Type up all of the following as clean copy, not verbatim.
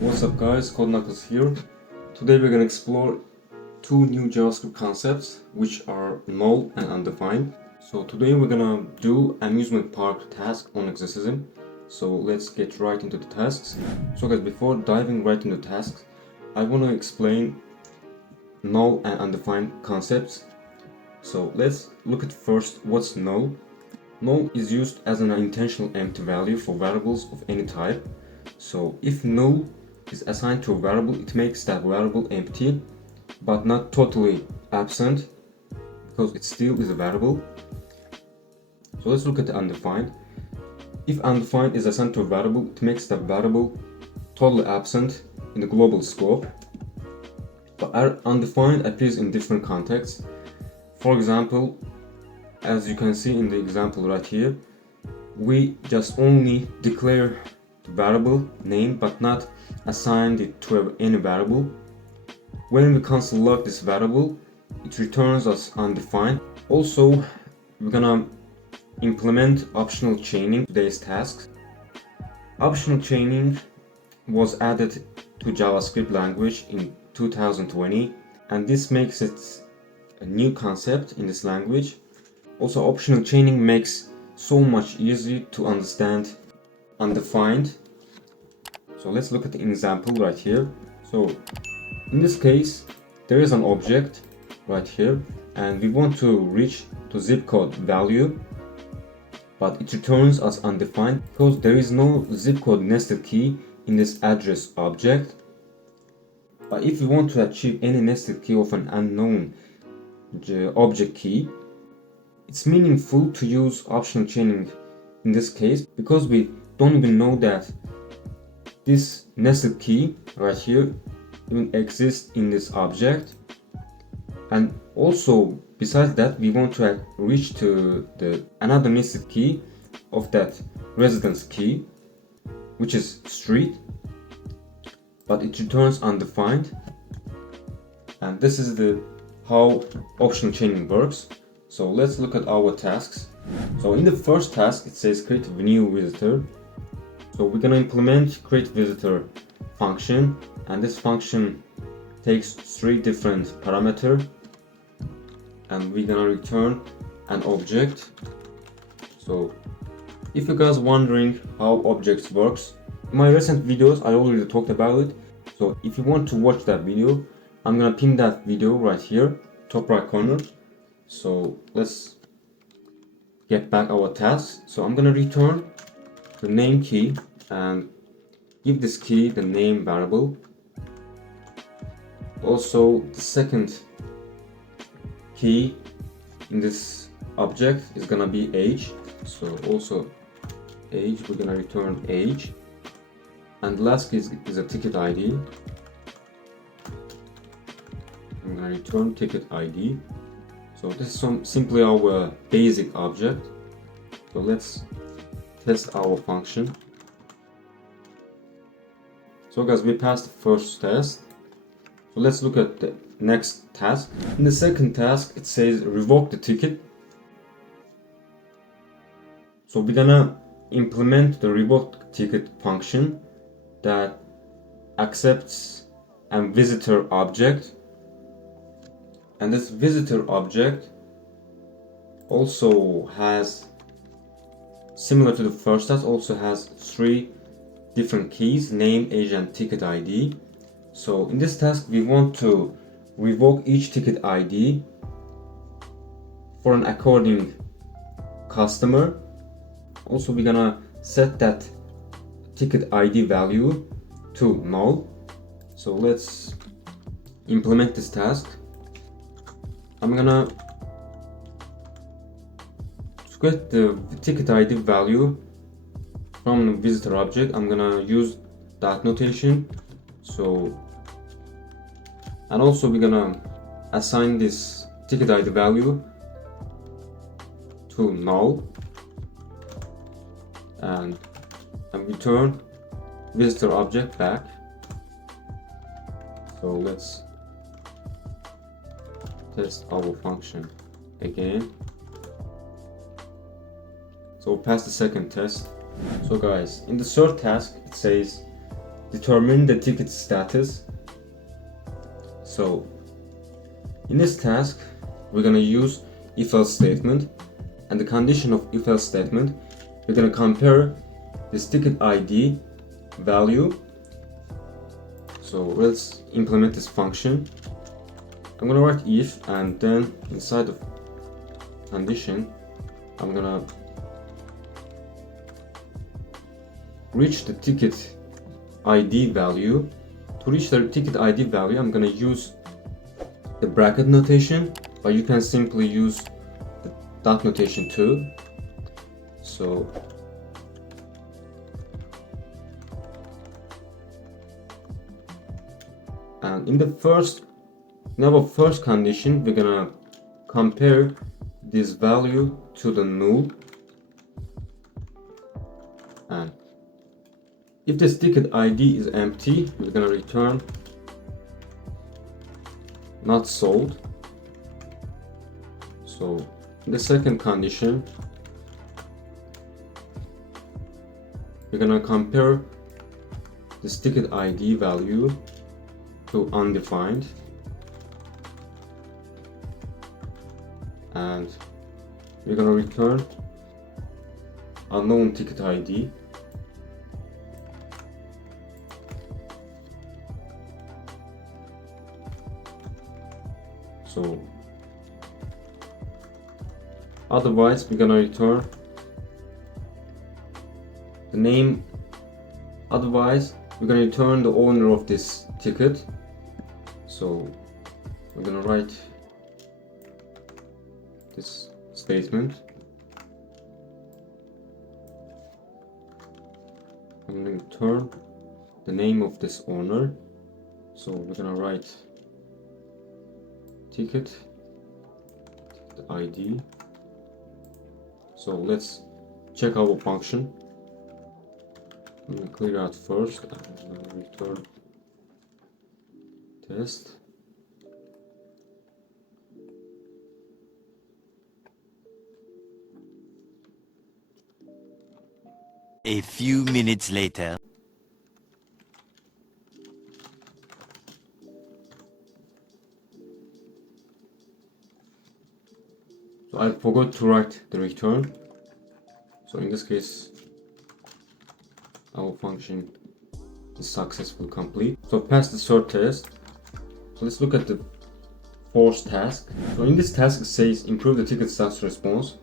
What's up guys, Nuckles here. Today we're gonna explore two new JavaScript concepts which are null and undefined. So today we're gonna do amusement park task on Exercism. So let's get right into the tasks. So guys, before diving right into tasks, I want to explain null and undefined concepts. So let's look at first what's null. Null is used as an intentional empty value for variables of any type. So if null is assigned to a variable, it makes that variable empty but not totally absent because it still is a variable. So let's look at the undefined. If undefined is assigned to a variable, it makes that variable totally absent in the global scope. But undefined appears in different contexts. For example, as you can see in the example right here, we just only declare the variable name but not assigned it to any variable. When we console log this variable, it returns us undefined. Also, we're gonna implement optional chaining in today's tasks. Optional chaining was added to JavaScript language in 2020, and this makes it a new concept in this language. Also, optional chaining makes so much easier to understand undefined. So let's look at the example right here. So in this case, there is an object right here and we want to reach to zip code value, but it returns as undefined because there is no zip code nested key in this address object. But if we want to achieve any nested key of an unknown object key, it's meaningful to use optional chaining in this case because we don't even know that this nested key right here even exists in this object. And also, besides that, we want to reach to another nested key of that residence key, which is street, but it returns undefined. And this is how optional chaining works. So let's look at our tasks. So in the first task, it says create a new visitor. So we're gonna implement create visitor function, and this function takes three different parameters, and we're gonna return an object. So if you guys wondering how objects works, in my recent videos I already talked about it. So if you want to watch that video, I'm gonna pin that video right here, top right corner. So let's get back our task. So I'm gonna return the name key and give this key the name variable. Also, the second key in this object is gonna be age. So also age, we're gonna return age. And the last key is a ticket ID. I'm gonna return ticket ID. So this is simply our basic object. So let's test our function. So guys, we passed the first test. So let's look at the next task. In the second task, it says revoke the ticket. So we're gonna implement the revoke ticket function that accepts a visitor object. And this visitor object also has, similar to the first task, also has three different keys: name, age, and ticket ID. So in this task, we want to revoke each ticket ID for an according customer. Also, we're gonna set that ticket ID value to null. So let's implement this task. I'm gonna get the ticket ID value from the visitor object. I'm gonna use that notation. So, and also we're gonna assign this ticket ID value to null and return visitor object back. So let's test our function again. So pass the second test. So guys, in the third task, it says determine the ticket status. So in this task, we're gonna use if-else statement, and the condition of if-else statement, we're gonna compare this ticket ID value. So let's implement this function. I'm gonna write if, and then inside of condition, I'm gonna reach the ticket ID value. To reach the ticket ID value, I'm gonna use the bracket notation, but you can simply use the dot notation too. So and in our first condition, we're gonna compare this value to the null, and if this ticket ID is empty, we're gonna return not sold. So in the second condition, we're gonna compare this ticket ID value to undefined, and we're gonna return unknown ticket ID. So otherwise, we're gonna return the name. Otherwise, we're gonna return the owner of this ticket. So we're gonna write this statement. I'm gonna return the name of this owner. So we're gonna write ticket ID. So let's check our function. I'm gonna clear out first and return test. A few minutes later. So I forgot to write the return. So in this case, our function is successfully complete. So pass the third test. So let's look at the fourth task. So in this task, it says improve the ticket status response.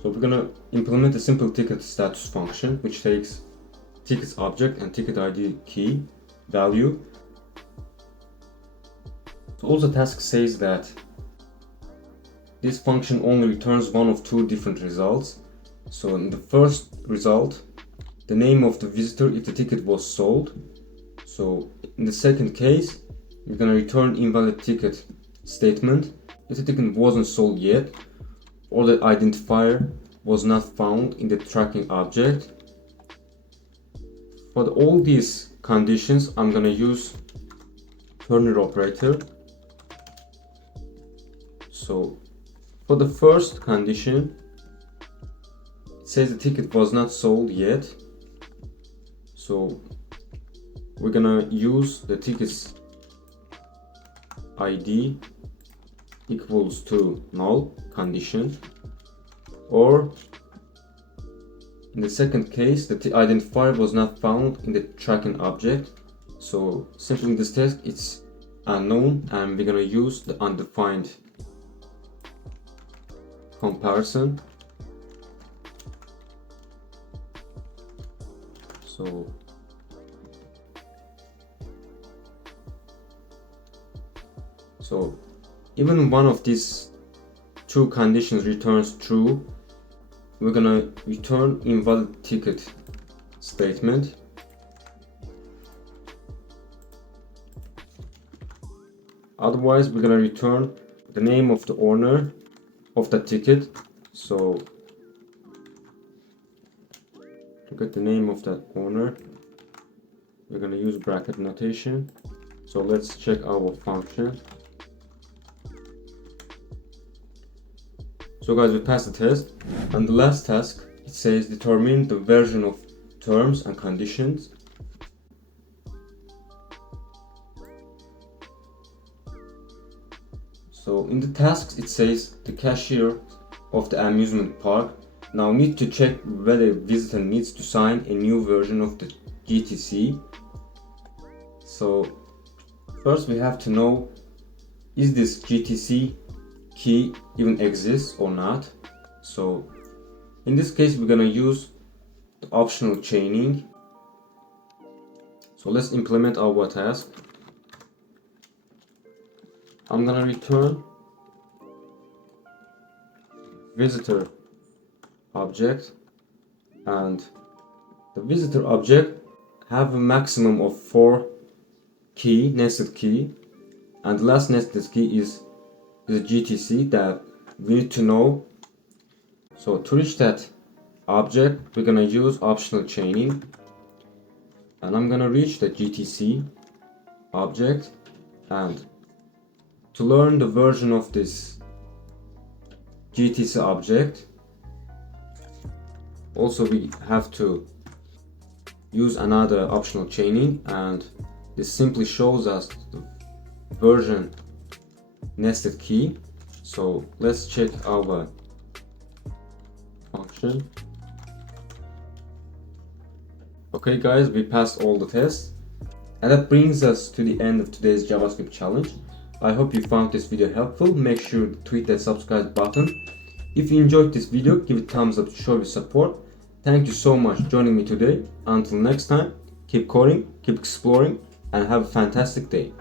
So we're gonna implement a simple ticket status function which takes tickets object and ticket ID key value. So also the task says that this function only returns one of two different results. So in the first result, the name of the visitor if the ticket was sold. So in the second case, we're gonna return invalid ticket statement if the ticket wasn't sold yet, or the identifier was not found in the tracking object. For all these conditions, I'm gonna use Turner operator. So for the first condition, it says the ticket was not sold yet. So we're gonna use the ticket's ID equals to null condition, or in the second case, the identifier was not found in the tracking object. So simply in this test, it's unknown, and we're gonna use the undefined comparison. So even one of these two conditions returns true, we're gonna return invalid ticket statement. Otherwise, we're gonna return the name of the owner of the ticket. So to get the name of that owner, we're gonna use bracket notation. So let's check our function. So guys, we passed the test, and the last task, it says determine the version of terms and conditions. So in the tasks it says the cashier of the amusement park now need to check whether visitor needs to sign a new version of the GTC. So first we have to know, is this GTC key even exists or not? So in this case we're gonna use the optional chaining. So let's implement our task. I'm gonna return visitor object, and the visitor object have a maximum of 4 nested key, and the last nested key is the GTC that we need to know. So to reach that object we're gonna use optional chaining, and I'm gonna reach the GTC object, and to learn the version of this GTC object also we have to use another optional chaining, and this simply shows us the version nested key. So let's check our function. Okay guys, we passed all the tests, and that brings us to the end of today's JavaScript challenge. I hope you found this video helpful. Make sure to hit that subscribe button. If you enjoyed this video, give it a thumbs up to show your support. Thank you so much for joining me today. Until next time, keep coding, keep exploring, and have a fantastic day.